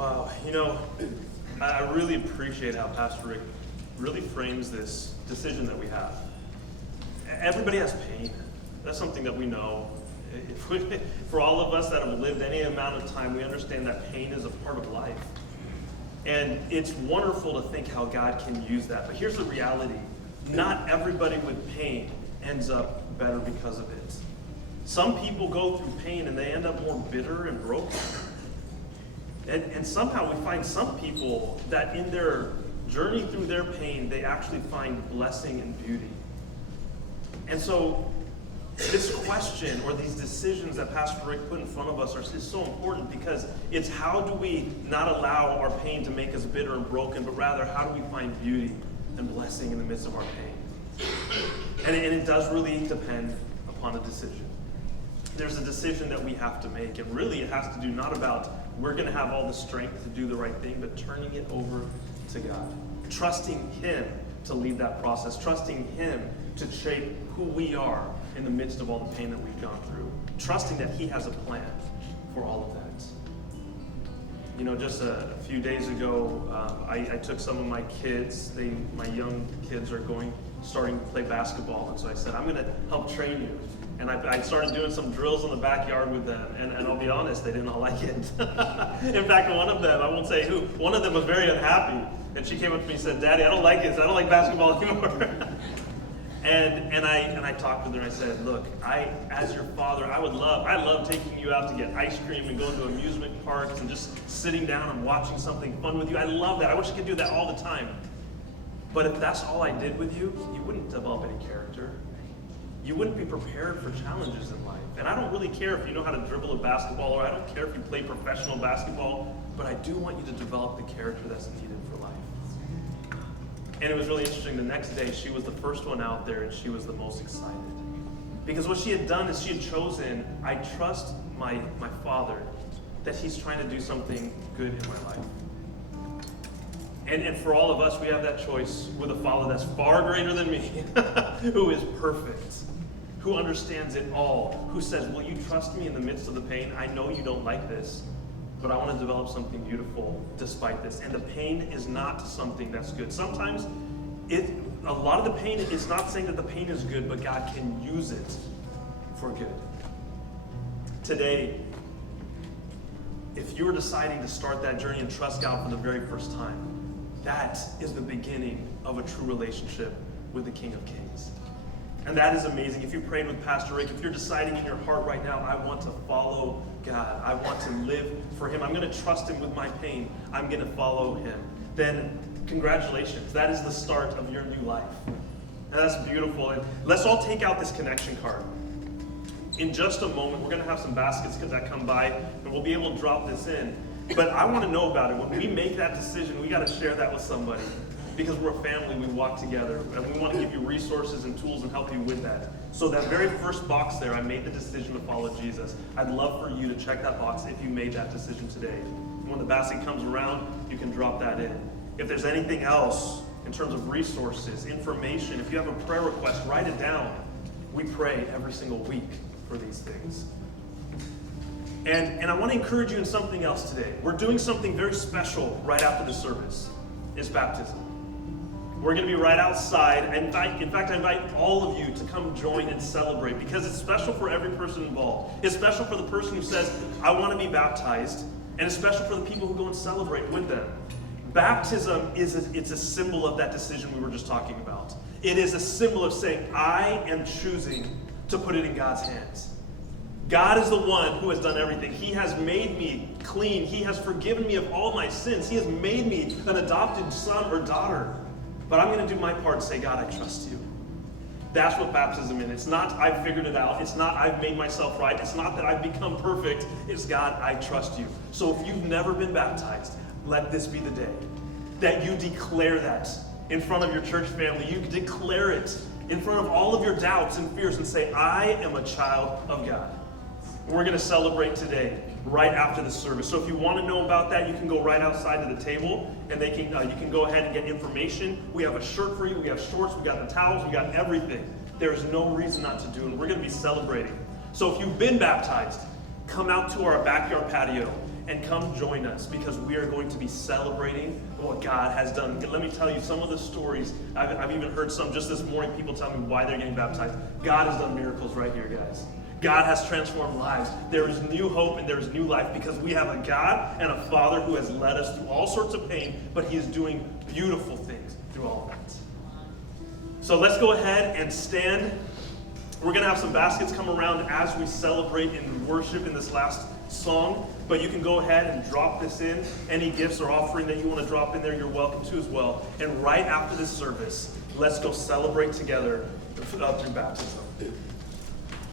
Wow, I really appreciate how Pastor Rick really frames this decision that we have. Everybody has pain. That's something that we know. For all of us that have lived any amount of time, we understand that pain is a part of life. And it's wonderful to think how God can use that. But here's the reality. Not everybody with pain ends up better because of it. Some people go through pain and they end up more bitter and broken. And somehow we find some people that in their journey through their pain, they actually find blessing and beauty. And so this question or these decisions that Pastor Rick put in front of us is so important, because it's how do we not allow our pain to make us bitter and broken, but rather how do we find beauty and blessing in the midst of our pain. And it does really depend upon a decision. There's a decision that we have to make, and really it has to do not about we're going to have all the strength to do the right thing, but turning it over to God. Trusting Him to lead that process. Trusting Him to shape who we are in the midst of all the pain that we've gone through. Trusting that He has a plan for all of that. Just a few days ago, I took some of my kids. My young kids are starting to play basketball, and so I said, I'm going to help train you. And I started doing some drills in the backyard with them, and I'll be honest, they didn't all like it. In fact, one of them, I won't say who, one of them was very unhappy, and she came up to me and said, Daddy, I don't like this. I don't like basketball anymore. And I talked with her, and I said, look, as your father, I love taking you out to get ice cream and going to amusement parks and just sitting down and watching something fun with you. I love that. I wish I could do that all the time. But if that's all I did with you, you wouldn't develop any character. You wouldn't be prepared for challenges in life. And I don't really care if you know how to dribble a basketball, or I don't care if you play professional basketball, but I do want you to develop the character that's needed for life. And it was really interesting. The next day, she was the first one out there, and she was the most excited. Because what she had done is she had chosen, I trust my father that he's trying to do something good in my life. And for all of us, we have that choice with a Father that's far greater than me, who is perfect, who understands it all, who says, will you trust me in the midst of the pain? I know you don't like this, but I want to develop something beautiful despite this. And the pain is not something that's good. Sometimes a lot of the pain is not saying that the pain is good, but God can use it for good. Today, if you are deciding to start that journey and trust God for the very first time, that is the beginning of a true relationship with the King of Kings. And that is amazing. If you prayed with Pastor Rick, if you're deciding in your heart right now, I want to follow God, I want to live for Him, I'm going to trust Him with my pain, I'm going to follow Him, then congratulations. That is the start of your new life. And that's beautiful. And let's all take out this connection card. In just a moment, we're going to have some baskets that come by, and we'll be able to drop this in. But I want to know about it. When we make that decision, we got to share that with somebody. Because we're a family, we walk together, and we want to give you resources and tools and help you with that. So that very first box there, I made the decision to follow Jesus. I'd love for you to check that box if you made that decision today. When the basket comes around, you can drop that in. If there's anything else in terms of resources, information, if you have a prayer request, write it down. We pray every single week for these things. And I want to encourage you in something else today. We're doing something very special right after the service. It's baptism. We're going to be right outside. In fact, I invite all of you to come join and celebrate, because it's special for every person involved. It's special for the person who says, I want to be baptized, and it's special for the people who go and celebrate with them. Baptism it's a symbol of that decision we were just talking about. It is a symbol of saying, I am choosing to put it in God's hands. God is the one who has done everything. He has made me clean. He has forgiven me of all my sins. He has made me an adopted son or daughter. But I'm going to do my part and say, God, I trust you. That's what baptism is. It's not I've figured it out. It's not I've made myself right. It's not that I've become perfect. It's God, I trust you. So if you've never been baptized, let this be the day that you declare that in front of your church family. You declare it in front of all of your doubts and fears and say, I am a child of God. We're going to celebrate today, right after the service. So if you want to know about that, you can go right outside to the table, and you can go ahead and get information. We have a shirt for you. We have shorts. We got the towels. We got everything. There's no reason not to do it. We're going to be celebrating. So if you've been baptized, come out to our backyard patio, and come join us because we are going to be celebrating what God has done. Let me tell you some of the stories. I've even heard some just this morning, people tell me why they're getting baptized. God has done miracles right here, guys. God has transformed lives. There is new hope and there is new life because we have a God and a Father who has led us through all sorts of pain, but he is doing beautiful things through all of that. So let's go ahead and stand. We're going to have some baskets come around as we celebrate in worship in this last song, but you can go ahead and drop this in. Any gifts or offering that you want to drop in there, you're welcome to as well. And right after this service, let's go celebrate together through baptism.